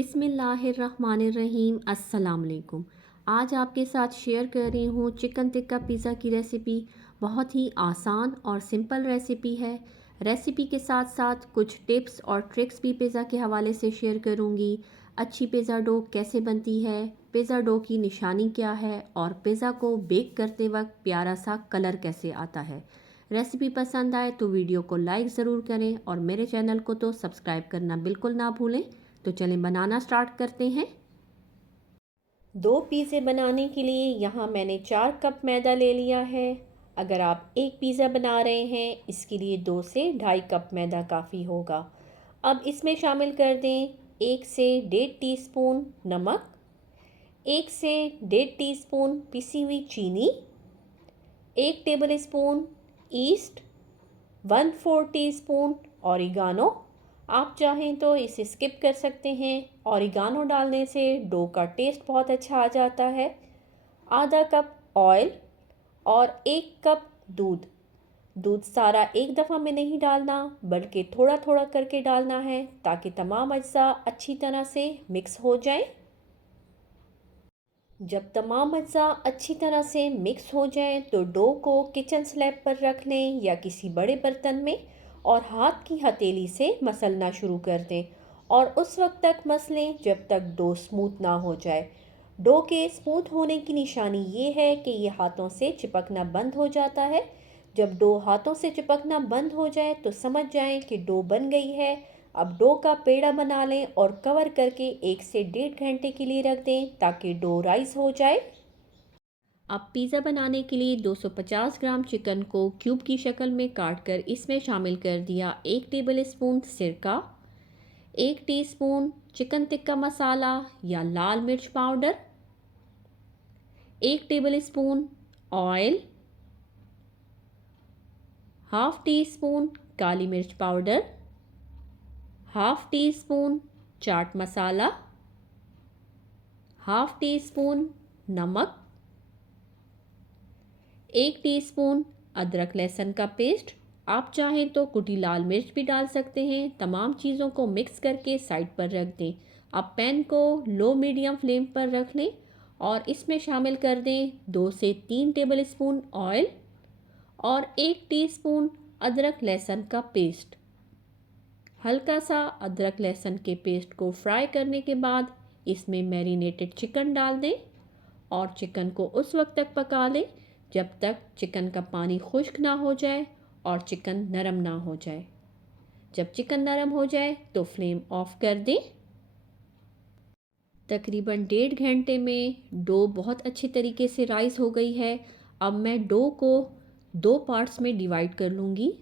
बिस्मिल्लाहिर्रहमानिर्रहीम। अस्सलाम वालेकुम। आज आपके साथ शेयर कर रही हूँ चिकन टिक्का पिज़्ज़ा की रेसिपी। बहुत ही आसान और सिंपल रेसिपी है। रेसिपी के साथ साथ कुछ टिप्स और ट्रिक्स भी पिज़्ज़ा के हवाले से शेयर करूँगी। अच्छी पिज़्ज़ा डो कैसे बनती है, पिज़्ज़ा डो की निशानी क्या है और पिज़्ज़ा को बेक करते वक्त प्यारा सा कलर कैसे आता है। रेसिपी पसंद आए तो वीडियो को लाइक ज़रूर करें और मेरे चैनल को तो सब्सक्राइब करना बिल्कुल ना भूलें। तो चलें बनाना स्टार्ट करते हैं। 2 पिज़्ज़े बनाने के लिए यहाँ मैंने 4 कप मैदा ले लिया है। अगर आप एक पिज़्ज़ा बना रहे हैं इसके लिए 2 से ढाई कप मैदा काफ़ी होगा। अब इसमें शामिल कर दें 1 से 1.5 टीस्पून नमक, 1 से 1.5 टीस्पून पिसी हुई चीनी, 1 table spoon east, 1/4 teaspoon oregano. आप चाहें तो इसे स्किप कर सकते हैं। ऑरिगानो डालने से डो का टेस्ट बहुत अच्छा आ जाता है। आधा कप ऑयल और 1 कप दूध। दूध सारा एक दफ़ा में नहीं डालना बल्कि थोड़ा थोड़ा करके डालना है ताकि तमाम अज्जा अच्छी तरह से मिक्स हो जाएं। जब तमाम अज्जा अच्छी तरह से मिक्स हो जाएं तो डो को किचन स्लैब पर रख लें या किसी बड़े बर्तन में और हाथ की हथेली से मसलना शुरू कर दें और उस वक्त तक मसलें जब तक डो स्मूथ ना हो जाए। डो के स्मूथ होने की निशानी ये है कि ये हाथों से चिपकना बंद हो जाता है। जब डो हाथों से चिपकना बंद हो जाए तो समझ जाएं कि डो बन गई है। अब डो का पेड़ा बना लें और कवर करके 1 से 1.5 घंटे के लिए रख दें ताकि डो राइस हो जाए। अब पिज़्ज़ा बनाने के लिए 250 ग्राम चिकन को क्यूब की शक्ल में काट कर इसमें शामिल कर दिया 1 टेबल स्पून सिरका, 1 टीस्पून चिकन टिक्का मसाला या लाल मिर्च powder, 1 tablespoon oil, half teaspoon काली मिर्च powder, half teaspoon chaat masala, half teaspoon नमक, 1 टीस्पून अदरक लहसुन का पेस्ट। आप चाहें तो कुटी लाल मिर्च भी डाल सकते हैं। तमाम चीज़ों को मिक्स करके साइड पर रख दें। अब पैन को लो मीडियम फ्लेम पर रख लें और इसमें शामिल कर दें 2 से 3 टेबल स्पून ऑयल और 1 टीस्पून अदरक लहसुन का पेस्ट। हल्का सा अदरक लहसुन के पेस्ट को फ्राई करने के बाद इसमें मैरिनेटेड चिकन डाल दें और चिकन को उस वक्त तक पका लें जब तक चिकन का पानी खुश्क ना हो जाए और चिकन नरम ना हो जाए। जब चिकन नरम हो जाए तो फ्लेम ऑफ कर दें। तकरीबन 1.5 घंटे में डो बहुत अच्छे तरीके से राइस हो गई है। अब मैं डो को 2 पार्ट्स में डिवाइड कर लूँगी।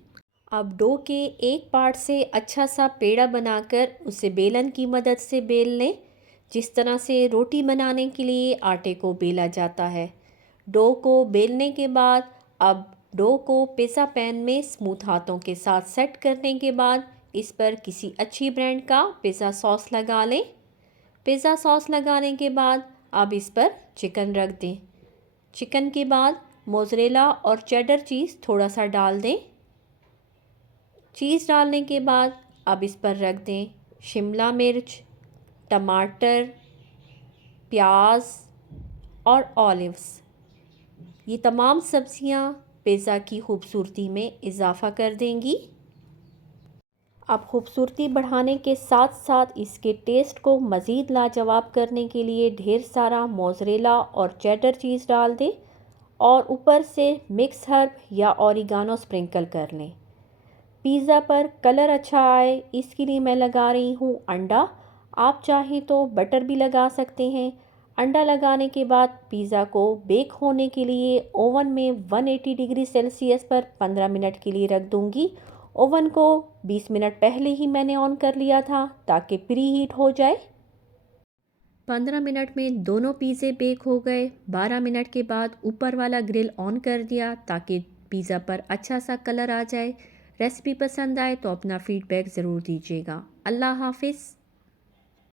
अब डो के एक पार्ट से अच्छा सा पेड़ा बनाकर उसे बेलन की मदद से बेल लें, जिस तरह से रोटी बनाने के लिए आटे को बेला जाता है। डो को बेलने के बाद अब डो को पिज़्ज़ा पैन में स्मूथ हाथों के साथ सेट करने के बाद इस पर किसी अच्छी ब्रांड का पिज़्ज़ा सॉस लगा लें। पिज़्ज़ा सॉस लगाने के बाद अब इस पर चिकन रख दें। चिकन के बाद मोज़रेला और चेडर चीज़ थोड़ा सा डाल दें। चीज़ डालने के बाद अब इस पर रख दें शिमला मिर्च, टमाटर, प्याज और ऑलिव्स। ये तमाम सब्जियां पिज़्ज़ा की खूबसूरती में इजाफ़ा कर देंगी। अब खूबसूरती बढ़ाने के साथ साथ इसके टेस्ट को मज़ीद लाजवाब करने के लिए ढेर सारा मोज़रेला और चेडर चीज़ डाल दें और ऊपर से मिक्स हर्ब या ऑरिगानो स्प्रिंकल कर लें। पिज़्ज़ा पर कलर अच्छा आए इसके लिए मैं लगा रही हूँ अंडा। आप चाहें तो बटर भी लगा सकते हैं। अंडा लगाने के बाद पिज़्ज़ा को बेक होने के लिए ओवन में 180 डिग्री सेल्सियस पर 15 मिनट के लिए रख दूँगी। ओवन को 20 मिनट पहले ही मैंने ऑन कर लिया था ताकि प्री हीट हो जाए। 15 मिनट में दोनों पिज़्ज़े बेक हो गए। 12 मिनट के बाद ऊपर वाला ग्रिल ऑन कर दिया ताकि पिज़्ज़ा पर अच्छा सा कलर आ जाए। रेसिपी पसंद आए तो अपना फीडबैक ज़रूर दीजिएगा। अल्लाह हाफिज़।